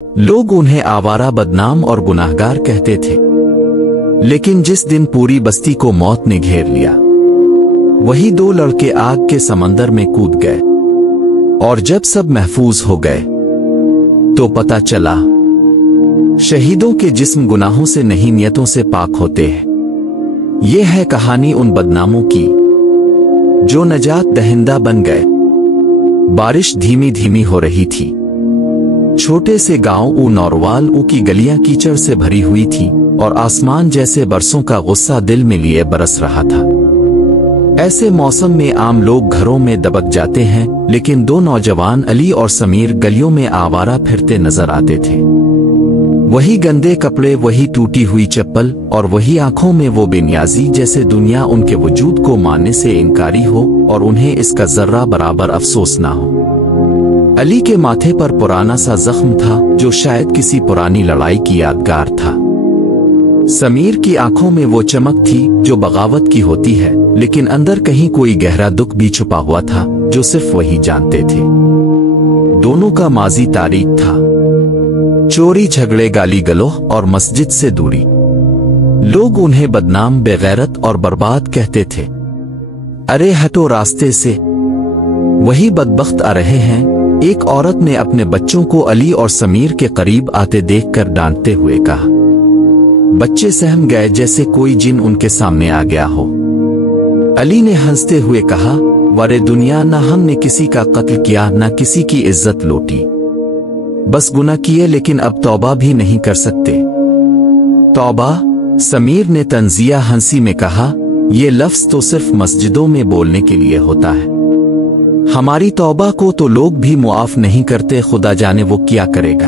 लोग उन्हें आवारा, बदनाम और गुनाहगार कहते थे। लेकिन जिस दिन पूरी बस्ती को मौत ने घेर लिया, वही दो लड़के आग के समंदर में कूद गए। और जब सब महफूज हो गए तो पता चला शहीदों के जिस्म गुनाहों से नहीं, नियतों से पाक होते हैं। ये है कहानी उन बदनामों की जो नजात दहिंदा बन गए। बारिश धीमी धीमी हो रही थी। छोटे से गांव नौरवाल की गलियां कीचड़ से भरी हुई थी और आसमान जैसे बरसों का गुस्सा दिल में लिए बरस रहा था। ऐसे मौसम में आम लोग घरों में दबक जाते हैं, लेकिन दो नौजवान अली और समीर गलियों में आवारा फिरते नजर आते थे। वही गंदे कपड़े, वही टूटी हुई चप्पल और वही आंखों में वो बेनियाजी, जैसे दुनिया उनके वजूद को मानने से इनकारी हो और उन्हें इसका जर्रा बराबर अफसोस ना हो। अली के माथे पर पुराना सा जख्म था जो शायद किसी पुरानी लड़ाई की यादगार था। समीर की आंखों में वो चमक थी जो बगावत की होती है, लेकिन अंदर कहीं कोई गहरा दुख भी छुपा हुआ था जो सिर्फ वही जानते थे। दोनों का माजी तारीख था, चोरी, झगड़े, गाली गलौह और मस्जिद से दूरी। लोग उन्हें बदनाम, बेगैरत और बर्बाद कहते थे। अरे हटो रास्ते से, वही बदबख्त आ रहे हैं, एक औरत ने अपने बच्चों को अली और समीर के करीब आते देखकर डांटते हुए कहा। बच्चे सहम गए जैसे कोई जिन उनके सामने आ गया हो। अली ने हंसते हुए कहा, वरे दुनिया, ना हमने किसी का कत्ल किया, ना किसी की इज्जत लूटी, बस गुनाह किए, लेकिन अब तौबा भी नहीं कर सकते। तौबा? समीर ने तंजिया हंसी में कहा, ये लफ्ज तो सिर्फ मस्जिदों में बोलने के लिए होता है। हमारी तौबा को तो लोग भी मुआफ नहीं करते, खुदा जाने वो क्या करेगा।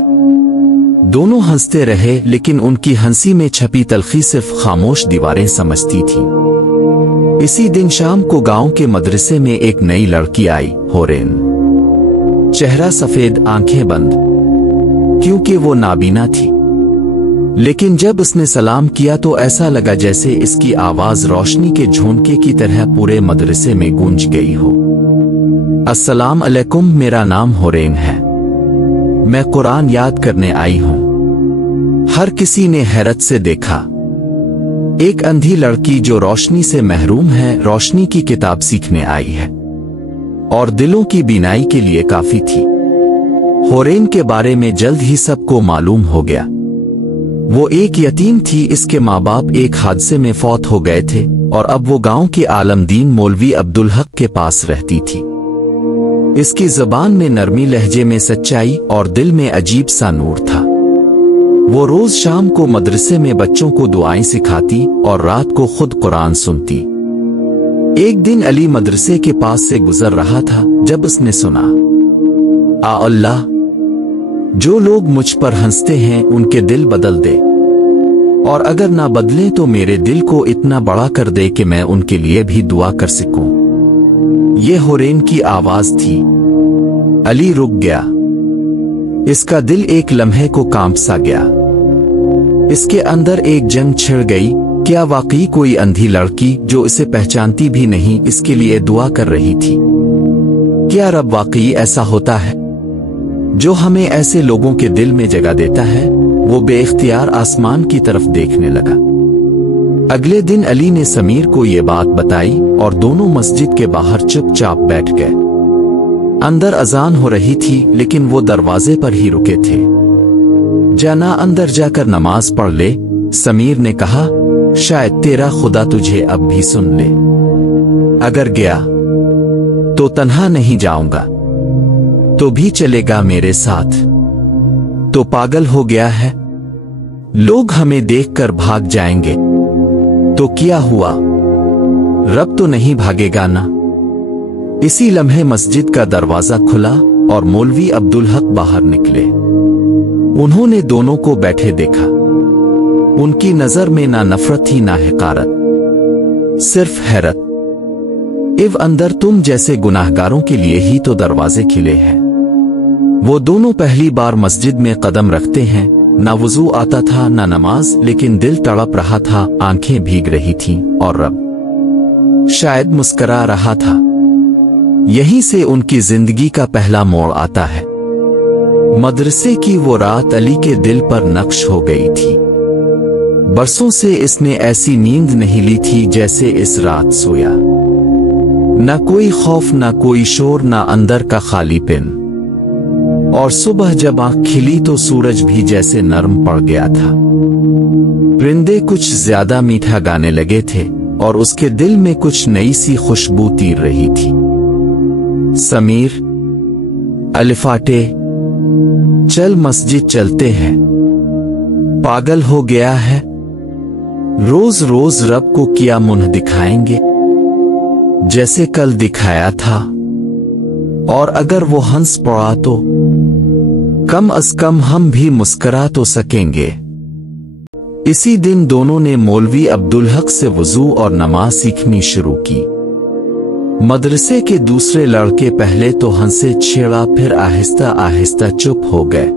दोनों हंसते रहे, लेकिन उनकी हंसी में छपी तलखी सिर्फ खामोश दीवारें समझती थी। इसी दिन शाम को गांव के मदरसे में एक नई लड़की आई, होरेन। चेहरा सफेद, आंखें बंद, क्योंकि वो नाबीना थी। लेकिन जब उसने सलाम किया तो ऐसा लगा जैसे इसकी आवाज रोशनी के झोंके की तरह पूरे मदरसे में गूंज गई हो। अस्सलाम अलैकुम, मेरा नाम होरेन है, मैं कुरान याद करने आई हूं। हर किसी ने हैरत से देखा। एक अंधी लड़की जो रोशनी से महरूम है, रोशनी की किताब सीखने आई है और दिलों की बीनाई के लिए काफी थी। होरेन के बारे में जल्द ही सबको मालूम हो गया। वो एक यतीम थी, इसके माँ बाप एक हादसे में फौत हो गए थे और अब वो गांव के आलमदीन मौलवी अब्दुल हक के पास रहती थी। इसकी ज़बान में नरमी, लहजे में सच्चाई और दिल में अजीब सा नूर था। वो रोज शाम को मदरसे में बच्चों को दुआएं सिखाती और रात को खुद कुरान सुनती। एक दिन अली मदरसे के पास से गुजर रहा था जब उसने सुना, आ अल्लाह, जो लोग मुझ पर हंसते हैं उनके दिल बदल दे, और अगर ना बदलें तो मेरे दिल को इतना बड़ा कर दे कि मैं उनके लिए भी दुआ कर सकूं। ये होरेन की आवाज थी। अली रुक गया। इसका दिल एक लम्हे को कांप सा गया। इसके अंदर एक जंग छिड़ गई। क्या वाकई कोई अंधी लड़की जो इसे पहचानती भी नहीं इसके लिए दुआ कर रही थी? क्या रब वाकई ऐसा होता है जो हमें ऐसे लोगों के दिल में जगह देता है? वो बेइख्तियार आसमान की तरफ देखने लगा। अगले दिन अली ने समीर को ये बात बताई और दोनों मस्जिद के बाहर चुपचाप बैठ गए। अंदर अजान हो रही थी, लेकिन वो दरवाजे पर ही रुके थे। जाना, अंदर जाकर नमाज पढ़ ले, समीर ने कहा। शायद तेरा खुदा तुझे अब भी सुन ले। अगर गया तो तन्हा नहीं जाऊंगा, तो भी चलेगा मेरे साथ। तो पागल हो गया है? लोग हमें देखकर भाग जाएंगे तो क्या हुआ? रब तो नहीं भागेगा ना? इसी लम्हे मस्जिद का दरवाजा खुला और मौलवी अब्दुल हक बाहर निकले। उन्होंने दोनों को बैठे देखा। उनकी नजर में ना नफरत थी ना हकारत, सिर्फ हैरत। इव अंदर तुम जैसे गुनाहगारों के लिए ही तो दरवाजे खिले हैं। वो दोनों पहली बार मस्जिद में कदम रखते हैं। ना वुजू आता था ना नमाज, लेकिन दिल तड़प रहा था, आंखें भीग रही थीं और रब शायद मुस्करा रहा था। यहीं से उनकी जिंदगी का पहला मोड़ आता है। मदरसे की वो रात अली के दिल पर नक्श हो गई थी। बरसों से इसने ऐसी नींद नहीं ली थी जैसे इस रात सोया। न कोई खौफ, न कोई शोर, न अंदर का खालीपन। और सुबह जब आंख खिली तो सूरज भी जैसे नरम पड़ गया था। परिंदे कुछ ज्यादा मीठा गाने लगे थे और उसके दिल में कुछ नई सी खुशबू तीर रही थी। समीर, अलिफाटे, चल मस्जिद चलते हैं। पागल हो गया है? रोज रोज रब को क्या मुंह दिखाएंगे जैसे कल दिखाया था? और अगर वो हंस पड़ा तो कम अज कम हम भी मुस्करा तो सकेंगे। इसी दिन दोनों ने मौलवी अब्दुल हक से वुजू और नमाज सीखनी शुरू की। मदरसे के दूसरे लड़के पहले तो हंसे छेड़ा, फिर आहिस्ता आहिस्ता चुप हो गए।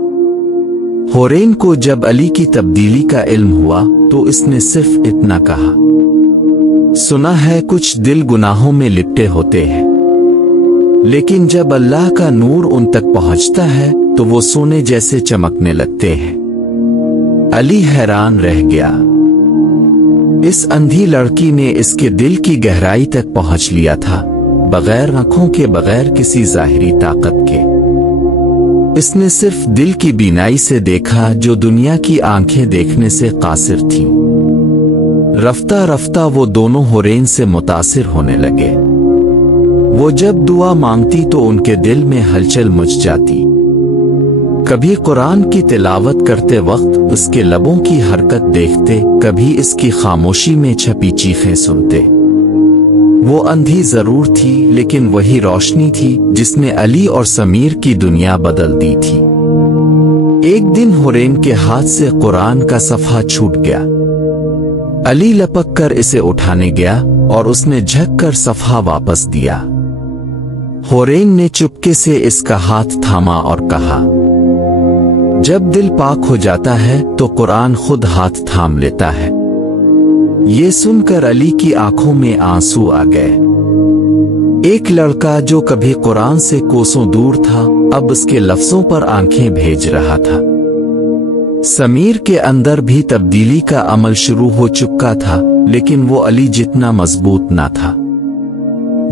हुरैन को जब अली की तब्दीली का इल्म हुआ तो इसने सिर्फ इतना कहा, सुना है कुछ दिल गुनाहों में लिपटे होते हैं, लेकिन जब अल्लाह का नूर उन तक पहुंचता है तो वो सोने जैसे चमकने लगते हैं। अली हैरान रह गया। इस अंधी लड़की ने इसके दिल की गहराई तक पहुंच लिया था, बगैर आंखों के, बगैर किसी जाहिरी ताकत के। इसने सिर्फ दिल की बीनाई से देखा जो दुनिया की आंखें देखने से कासिर थीं। रफ्ता रफ्ता वो दोनों हुरैन से मुतासिर होने लगे। वो जब दुआ मांगती तो उनके दिल में हलचल मच जाती। कभी कुरान की तिलावत करते वक्त उसके लबों की हरकत देखते, कभी इसकी खामोशी में छपी चीखें सुनते। वो अंधी जरूर थी, लेकिन वही रोशनी थी जिसने अली और समीर की दुनिया बदल दी थी। एक दिन हुरैन के हाथ से कुरान का सफ़हा छूट गया। अली लपक कर इसे उठाने गया और उसने झक कर सफ़हा वापस दिया। हुरैन ने चुपके से इसका हाथ थामा और कहा, जब दिल पाक हो जाता है तो कुरान खुद हाथ थाम लेता है। ये सुनकर अली की आंखों में आंसू आ गए। एक लड़का जो कभी कुरान से कोसों दूर था, अब उसके लफ्जों पर आंखें भेज रहा था। समीर के अंदर भी तब्दीली का अमल शुरू हो चुका था, लेकिन वो अली जितना मजबूत ना था।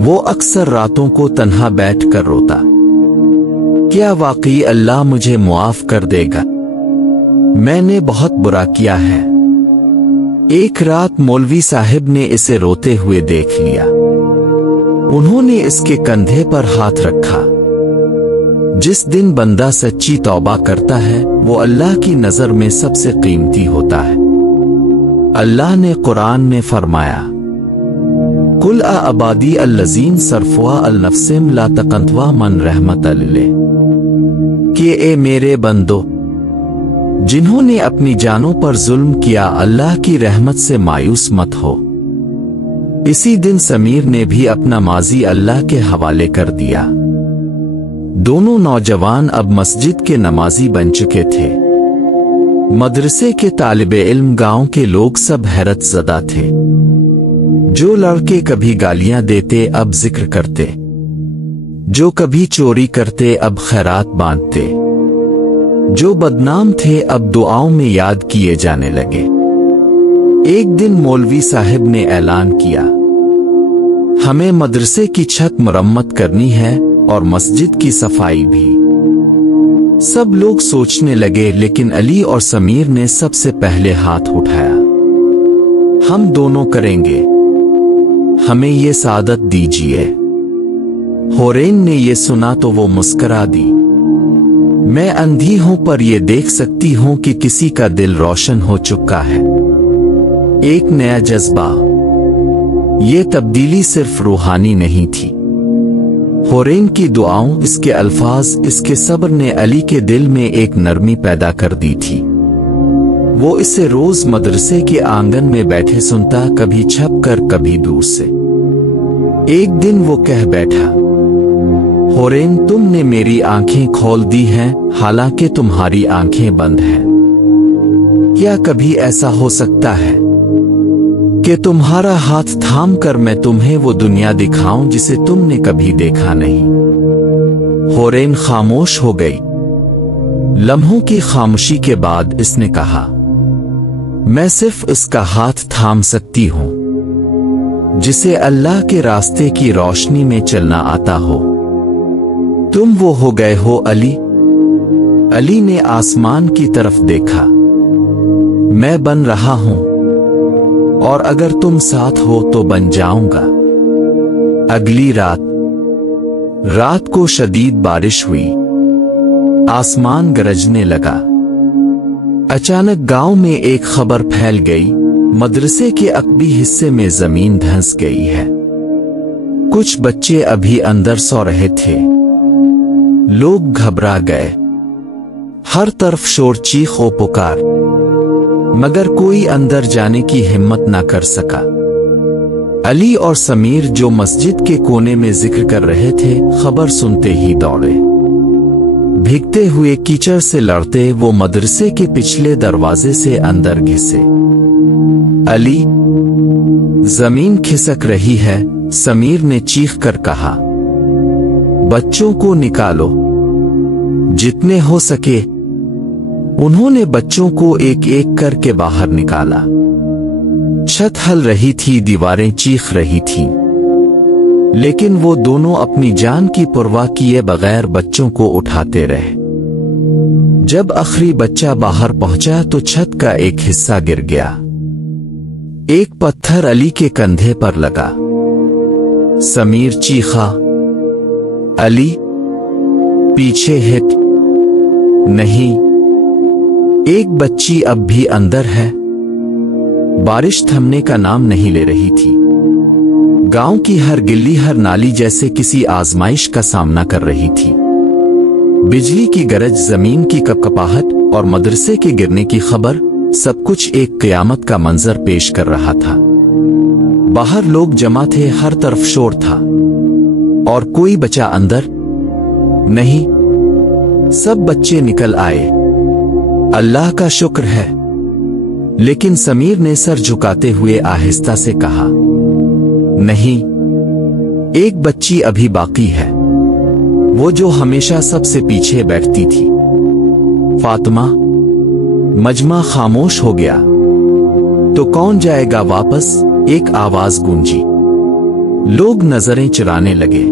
वो अक्सर रातों को तन्हा बैठ कर रोता, क्या वाकई अल्लाह मुझे मुआफ कर देगा? मैंने बहुत बुरा किया है। एक रात मौलवी साहिब ने इसे रोते हुए देख लिया। उन्होंने इसके कंधे पर हाथ रखा। जिस दिन बंदा सच्ची तौबा करता है वो अल्लाह की नजर में सबसे कीमती होता है। अल्लाह ने कुरान में फरमाया, कुल अबादी अल्लज़ीन सरफुआ अल-नफ्सिम ला तक़न्तवा मन रहमत अल्ले, कि ए मेरे बंदो, जिन्होंने अपनी जानों पर जुल्म किया, अल्लाह की रहमत से मायूस मत हो। इसी दिन समीर ने भी अपना माजी अल्लाह के हवाले कर दिया। दोनों नौजवान अब मस्जिद के नमाजी बन चुके थे। मदरसे के तालिबे इल्म, गांव के लोग सब हैरत ज़दा थे। जो लड़के कभी गालियां देते अब जिक्र करते, जो कभी चोरी करते अब खैरात बांटते, जो बदनाम थे अब दुआओं में याद किए जाने लगे। एक दिन मौलवी साहिब ने ऐलान किया, हमें मदरसे की छत मरम्मत करनी है और मस्जिद की सफाई भी। सब लोग सोचने लगे, लेकिन अली और समीर ने सबसे पहले हाथ उठाया। हम दोनों करेंगे, हमें ये सादत दीजिए। हुरैन ने ये सुना तो वो मुस्करा दी। मैं अंधी हूं पर यह देख सकती हूं कि किसी का दिल रोशन हो चुका है। एक नया जज्बा। ये तब्दीली सिर्फ रूहानी नहीं थी। हुरैन की दुआओं, इसके अल्फाज, इसके सब्र ने अली के दिल में एक नरमी पैदा कर दी थी। वो इसे रोज मदरसे के आंगन में बैठे सुनता, कभी छप कर, कभी दूर से। एक दिन वो कह बैठा, हुरैन, तुमने मेरी आंखें खोल दी हैं, हालांकि तुम्हारी आंखें बंद हैं। क्या कभी ऐसा हो सकता है कि तुम्हारा हाथ थाम कर मैं तुम्हें वो दुनिया दिखाऊं जिसे तुमने कभी देखा नहीं? हुरैन खामोश हो गई। लम्हों की खामोशी के बाद इसने कहा, मैं सिर्फ इसका हाथ थाम सकती हूं जिसे अल्लाह के रास्ते की रोशनी में चलना आता हो। तुम वो हो गए हो अली। अली ने आसमान की तरफ देखा। मैं बन रहा हूं और अगर तुम साथ हो तो बन जाऊंगा। अगली रात को शदीद बारिश हुई। आसमान गरजने लगा। अचानक गांव में एक खबर फैल गई, मदरसे के अकबी हिस्से में जमीन धंस गई है। कुछ बच्चे अभी अंदर सो रहे थे। लोग घबरा गए। हर तरफ शोर, चीख और पुकार, मगर कोई अंदर जाने की हिम्मत ना कर सका। अली और समीर जो मस्जिद के कोने में जिक्र कर रहे थे, खबर सुनते ही दौड़े। भीगते हुए कीचड़ से लड़ते वो मदरसे के पिछले दरवाजे से अंदर घिसे। अली, जमीन खिसक रही है, समीर ने चीख कर कहा। बच्चों को निकालो। जितने हो सके उन्होंने बच्चों को एक एक करके बाहर निकाला। छत हिल रही थी, दीवारें चीख रही थीं, लेकिन वो दोनों अपनी जान की परवाह किए बगैर बच्चों को उठाते रहे। जब आखिरी बच्चा बाहर पहुंचा तो छत का एक हिस्सा गिर गया। एक पत्थर अली के कंधे पर लगा। समीर चीखा, अली पीछे हट। नहीं, एक बच्ची अब भी अंदर है। बारिश थमने का नाम नहीं ले रही थी। गांव की हर गिल्ली, हर नाली जैसे किसी आजमाइश का सामना कर रही थी। बिजली की गरज, जमीन की कपकपाहट और मदरसे के गिरने की खबर, सब कुछ एक क़यामत का मंजर पेश कर रहा था। बाहर लोग जमा थे, हर तरफ शोर था, और कोई बचा अंदर नहीं। सब बच्चे निकल आए। अल्लाह का शुक्र है। लेकिन समीर ने सर झुकाते हुए आहिस्ता से कहा, नहीं, एक बच्ची अभी बाकी है, वो जो हमेशा सबसे पीछे बैठती थी। फातिमा। मजमा खामोश हो गया। तो कौन जाएगा वापस? एक आवाज गूंजी। लोग नजरें चुराने लगे।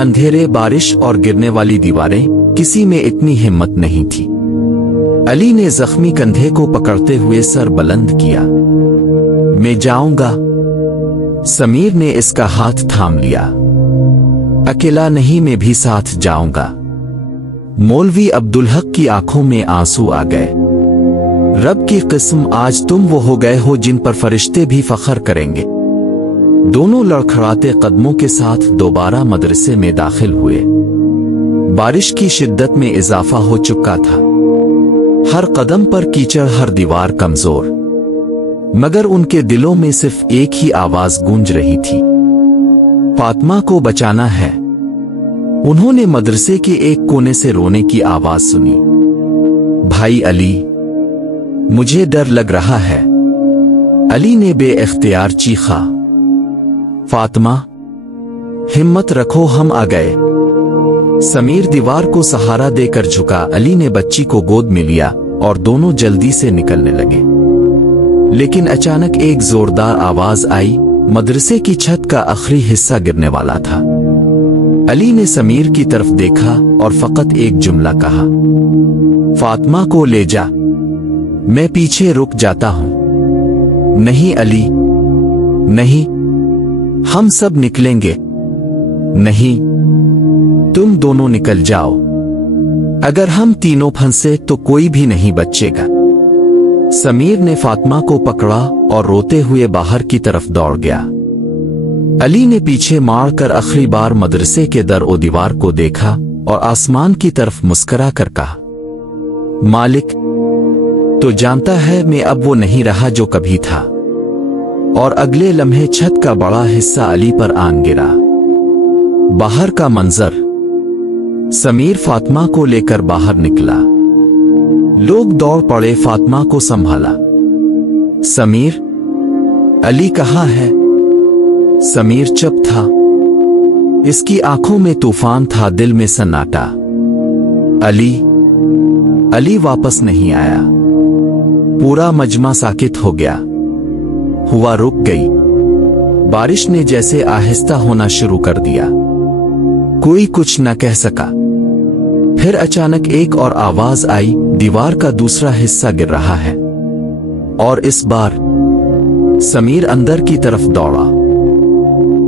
अंधेरे, बारिश और गिरने वाली दीवारें, किसी में इतनी हिम्मत नहीं थी। अली ने जख्मी कंधे को पकड़ते हुए सर बुलंद किया। मैं जाऊंगा। समीर ने इसका हाथ थाम लिया। अकेला नहीं, मैं भी साथ जाऊंगा। मौलवी अब्दुल हक की आंखों में आंसू आ गए। रब की कसम, आज तुम वो हो गए हो जिन पर फरिश्ते भी फख्र करेंगे। दोनों लड़खड़ाते कदमों के साथ दोबारा मदरसे में दाखिल हुए। बारिश की शिद्दत में इजाफा हो चुका था। हर कदम पर कीचड़, हर दीवार कमजोर, मगर उनके दिलों में सिर्फ एक ही आवाज गूंज रही थी, फातिमा को बचाना है। उन्होंने मदरसे के एक कोने से रोने की आवाज सुनी। भाई अली, मुझे डर लग रहा है। अली ने बेइख्तियार चीखा। फातिमा, हिम्मत रखो, हम आ गए। समीर दीवार को सहारा देकर झुका। अली ने बच्ची को गोद में लिया और दोनों जल्दी से निकलने लगे। लेकिन अचानक एक जोरदार आवाज आई। मदरसे की छत का आखिरी हिस्सा गिरने वाला था। अली ने समीर की तरफ देखा और फकत एक जुमला कहा, फातिमा को ले जा। मैं पीछे रुक जाता हूं। नहीं अली, नहीं, हम सब निकलेंगे। नहीं, तुम दोनों निकल जाओ। अगर हम तीनों फंसे तो कोई भी नहीं बचेगा। समीर ने फातिमा को पकड़ा और रोते हुए बाहर की तरफ दौड़ गया। अली ने पीछे मारकर आखिरी बार मदरसे के दर और दीवार को देखा और आसमान की तरफ मुस्कुरा कर कहा, मालिक, तो जानता है मैं अब वो नहीं रहा जो कभी था। और अगले लम्हे छत का बड़ा हिस्सा अली पर आन गिरा। बाहर का मंजर। समीर फातिमा को लेकर बाहर निकला। लोग दौड़ पड़े, फातिमा को संभाला। समीर, अली कहाँ है? समीर चुप था। इसकी आंखों में तूफान था, दिल में सन्नाटा। अली, अली वापस नहीं आया। पूरा मजमा साकित हो गया। हवा रुक गई। बारिश ने जैसे आहिस्ता होना शुरू कर दिया। कोई कुछ न कह सका। फिर अचानक एक और आवाज आई, दीवार का दूसरा हिस्सा गिर रहा है। और इस बार समीर अंदर की तरफ दौड़ा।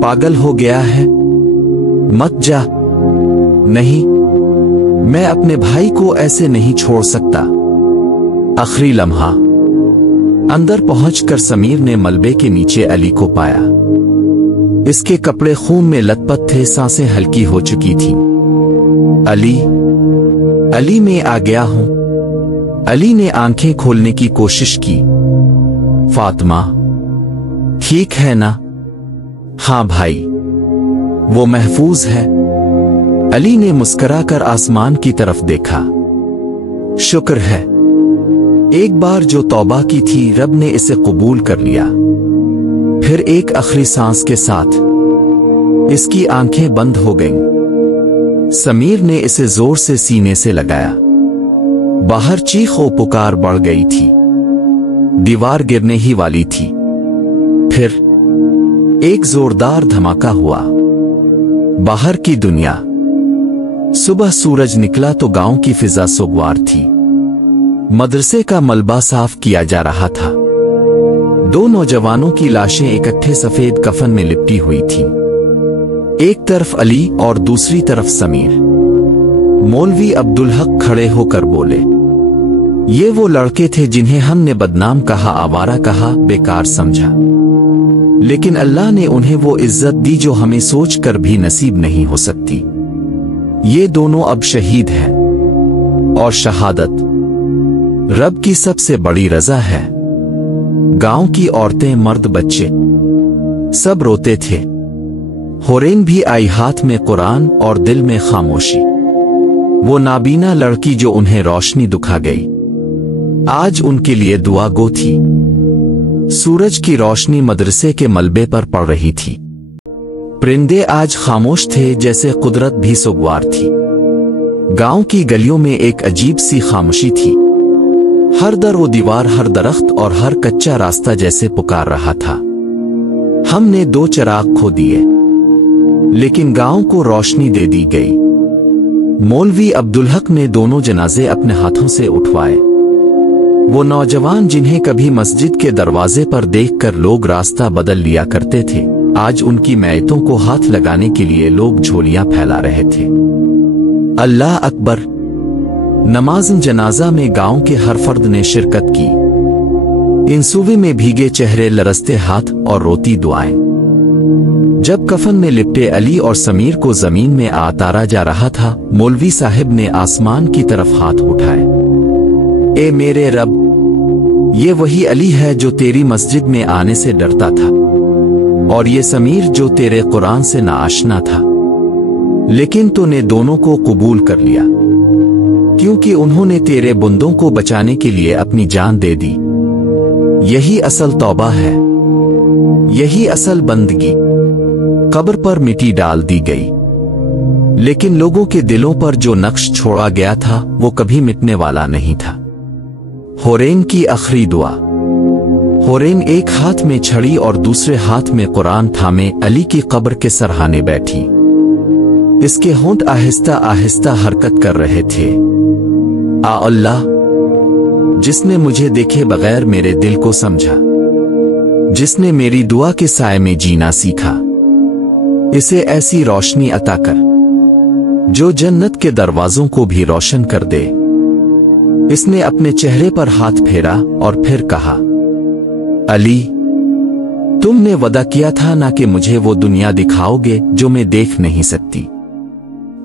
पागल हो गया है? मत जा। नहीं, मैं अपने भाई को ऐसे नहीं छोड़ सकता। आखिरी लम्हा। अंदर पहुंचकर समीर ने मलबे के नीचे अली को पाया। इसके कपड़े खून में लथपथ थे, सांसें हल्की हो चुकी थीं। अली मैं आ गया हूं। अली ने आंखें खोलने की कोशिश की। फातिमा, ठीक है ना? हाँ भाई, वो महफूज है। अली ने मुस्कुराकर आसमान की तरफ देखा। शुक्र है, एक बार जो तौबा की थी रब ने इसे कबूल कर लिया। फिर एक आखिरी सांस के साथ इसकी आंखें बंद हो गईं। समीर ने इसे जोर से सीने से लगाया। बाहर चीख और पुकार बढ़ गई थी। दीवार गिरने ही वाली थी। फिर एक जोरदार धमाका हुआ। बाहर की दुनिया। सुबह सूरज निकला तो गांव की फिजा सुगवार थी। मदरसे का मलबा साफ किया जा रहा था। दो नौजवानों की लाशें इकट्ठे सफेद कफन में लिपटी हुई थीं। एक तरफ अली और दूसरी तरफ समीर। मौलवी अब्दुल हक खड़े होकर बोले, ये वो लड़के थे जिन्हें हमने बदनाम कहा, आवारा कहा, बेकार समझा। लेकिन अल्लाह ने उन्हें वो इज्जत दी जो हमें सोचकर भी नसीब नहीं हो सकती। ये दोनों अब शहीद हैं। और शहादत रब की सबसे बड़ी रजा है। गांव की औरतें, मर्द, बच्चे सब रोते थे। होरेन भी आई, हाथ में कुरान और दिल में खामोशी। वो नाबीना लड़की जो उन्हें रोशनी दिखा गई, आज उनके लिए दुआ गो थी। सूरज की रोशनी मदरसे के मलबे पर पड़ रही थी। परिंदे आज खामोश थे, जैसे कुदरत भी सुगवार थी। गांव की गलियों में एक अजीब सी खामोशी थी। हर दर वो दीवार, हर दरख्त और हर कच्चा रास्ता जैसे पुकार रहा था। हमने 2 चिराग खो दिए, लेकिन गांव को रोशनी दे दी गई। मौलवी अब्दुल हक ने दोनों जनाजे अपने हाथों से उठवाए। वो नौजवान जिन्हें कभी मस्जिद के दरवाजे पर देखकर लोग रास्ता बदल लिया करते थे, आज उनकी मैयतों को हाथ लगाने के लिए लोग झोलियां फैला रहे थे। अल्लाह अकबर। नमाज जनाजा में गांव के हर फर्द ने शिरकत की। इंसुवे में भीगे चेहरे, लरसते हाथ और रोती दुआएं। जब कफन में लिपटे अली और समीर को जमीन में आतारा जा रहा था, मौलवी साहब ने आसमान की तरफ हाथ उठाए। ए मेरे रब, ये वही अली है जो तेरी मस्जिद में आने से डरता था, और ये समीर जो तेरे कुरान से नाआशना था। लेकिन तूने दोनों को कबूल कर लिया, क्योंकि उन्होंने तेरे बंदों को बचाने के लिए अपनी जान दे दी। यही असल तौबा है, यही असल बंदगी। कब्र पर मिट्टी डाल दी गई, लेकिन लोगों के दिलों पर जो नक्श छोड़ा गया था वो कभी मिटने वाला नहीं था। होरेन की आखिरी दुआ। होरेन एक हाथ में छड़ी और दूसरे हाथ में कुरान थामे अली की कब्र के सरहाने बैठी। इसके होंठ आहिस्ता आहिस्ता हरकत कर रहे थे। आ अल्लाह, जिसने मुझे देखे बगैर मेरे दिल को समझा, जिसने मेरी दुआ के साए में जीना सीखा, इसे ऐसी रोशनी अता कर जो जन्नत के दरवाजों को भी रोशन कर दे। इसने अपने चेहरे पर हाथ फेरा और फिर कहा, अली, तुमने वदा किया था ना कि मुझे वो दुनिया दिखाओगे जो मैं देख नहीं सकती।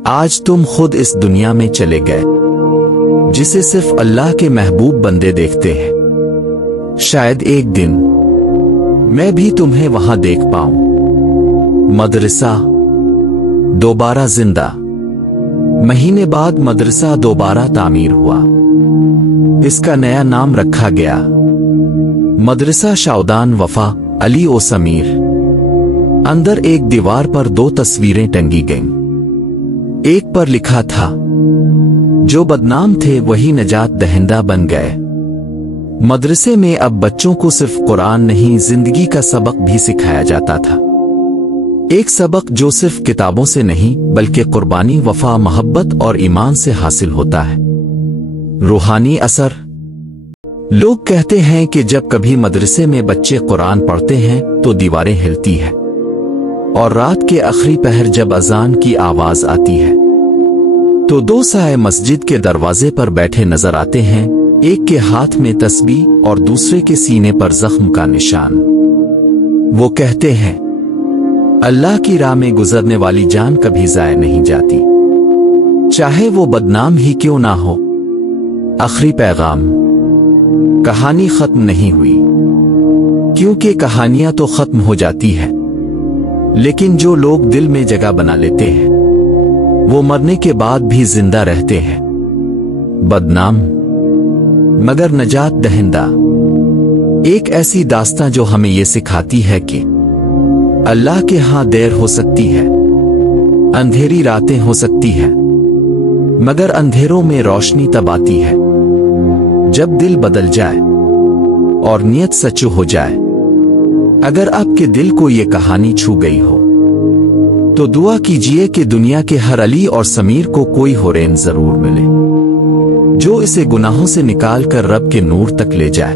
आज तुम खुद इस दुनिया में चले गए जिसे सिर्फ अल्लाह के महबूब बंदे देखते हैं। शायद एक दिन मैं भी तुम्हें वहां देख पाऊं। मदरसा दोबारा जिंदा। महीने बाद मदरसा दोबारा तामीर हुआ। इसका नया नाम रखा गया मदरसा शाउदान वफा अली ओ समीर। अंदर एक दीवार पर 2 तस्वीरें टंगी गईं। एक पर लिखा था, जो बदनाम थे वही नजात दहिंदा बन गए। मदरसे में अब बच्चों को सिर्फ कुरान नहीं, जिंदगी का सबक भी सिखाया जाता था। एक सबक जो सिर्फ किताबों से नहीं बल्कि कुर्बानी, वफा, मोहब्बत और ईमान से हासिल होता है। रूहानी असर। लोग कहते हैं कि जब कभी मदरसे में बच्चे कुरान पढ़ते हैं तो दीवारें हिलती हैं, और रात के आखिरी पहर जब अजान की आवाज आती है तो दो साए मस्जिद के दरवाजे पर बैठे नजर आते हैं, एक के हाथ में तस्बीह और दूसरे के सीने पर जख्म का निशान। वो कहते हैं, अल्लाह की राह में गुजरने वाली जान कभी जाया नहीं जाती, चाहे वो बदनाम ही क्यों ना हो। आखिरी पैगाम। कहानी खत्म नहीं हुई, क्योंकि कहानियां तो खत्म हो जाती है, लेकिन जो लोग दिल में जगह बना लेते हैं वो मरने के बाद भी जिंदा रहते हैं। बदनाम मगर नजात दहिंदा। एक ऐसी दास्तां जो हमें ये सिखाती है कि अल्लाह के हां देर हो सकती है, अंधेरी रातें हो सकती है, मगर अंधेरों में रोशनी तब आती है जब दिल बदल जाए और नियत सच्ची हो जाए। अगर आपके दिल को ये कहानी छू गई हो तो दुआ कीजिए कि दुनिया के हर अली और समीर को कोई हुरैन जरूर मिले जो इसे गुनाहों से निकाल कर रब के नूर तक ले जाए।